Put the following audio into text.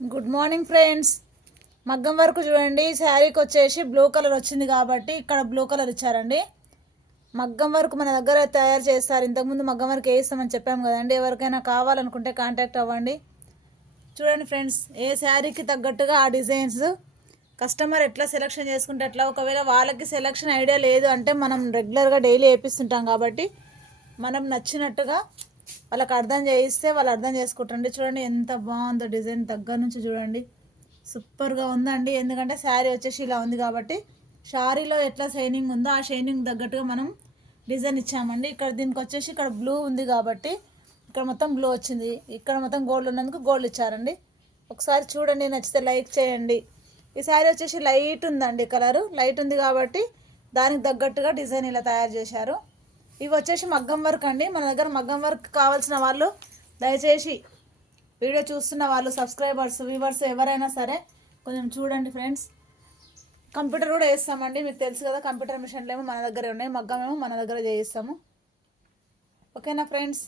Good morning friends. మగ్గం వరకు చూడండి. శారీకి వచ్చేసి బ్లూ కలర్ వచ్చింది కాబట్టి ఇక్కడ బ్లూ కలర్ ఇచ్చారండి. మగ్గం వరకు మన దగ్గర తయారు చేస్తారు. ఇంతకుముందు మగ్గం వరకు వేస్తామని చెప్పాము కదండి. ఎవరికైనా కావాలనుకుంటే కాంటాక్ట్ అవ్వండి. చూడండి ఫ్రెండ్స్ ఏ శారీకి తగ్గట్టుగా ఆ డిజైన్స్. కస్టమర్ ఎట్లా సెలెక్షన్ చేసుకుంటే అట్లా. ఒకవేళ వాళ్ళకి సెలెక్షన్ ఐడియా లేదు అంటే మనం రెగ్యులర్గా డైలీ వేపిస్తుంటాం కాబట్టి మనం నచ్చినట్టుగా వాళ్ళకి అర్థం చేయిస్తే వాళ్ళు అర్థం చేసుకుంటారండి. చూడండి ఎంత బాగుందో డిజైన్ దగ్గర నుంచి చూడండి. సూపర్గా ఉందండి. ఎందుకంటే శారీ వచ్చేసి ఇలా ఉంది కాబట్టి శారీలో ఎట్లా షైనింగ్ ఉందో ఆ షైనింగ్ తగ్గట్టుగా మనం డిజైన్ ఇచ్చామండి. ఇక్కడ దీనికి వచ్చేసి ఇక్కడ బ్లూ ఉంది కాబట్టి ఇక్కడ మొత్తం బ్లూ వచ్చింది. ఇక్కడ మొత్తం గోల్డ్ ఉన్నందుకు గోల్డ్ ఇచ్చారండి. ఒకసారి చూడండి నచ్చితే లైక్ చేయండి. ఈ శారీ వచ్చేసి లైట్ ఉందండి కలరు. లైట్ ఉంది కాబట్టి దానికి తగ్గట్టుగా డిజైన్ ఇలా తయారు చేశారు. ఇవి వచ్చేసి మగ్గం వర్క్ అండి. మన దగ్గర మగ్గం వర్క్ కావాల్సిన వాళ్ళు దయచేసి వీడియో చూస్తున్న వాళ్ళు సబ్స్క్రైబర్స్ వ్యూవర్స్ ఎవరైనా సరే కొంచెం చూడండి ఫ్రెండ్స్ కంప్యూటర్ కూడా వేస్తామండి. మీకు తెలుసు కదా కంప్యూటర్ మిషన్లు ఏమో మన దగ్గరే ఉన్నాయి. మగ్గం ఏమో మన దగ్గర చేయిస్తాము. ఓకేనా ఫ్రెండ్స్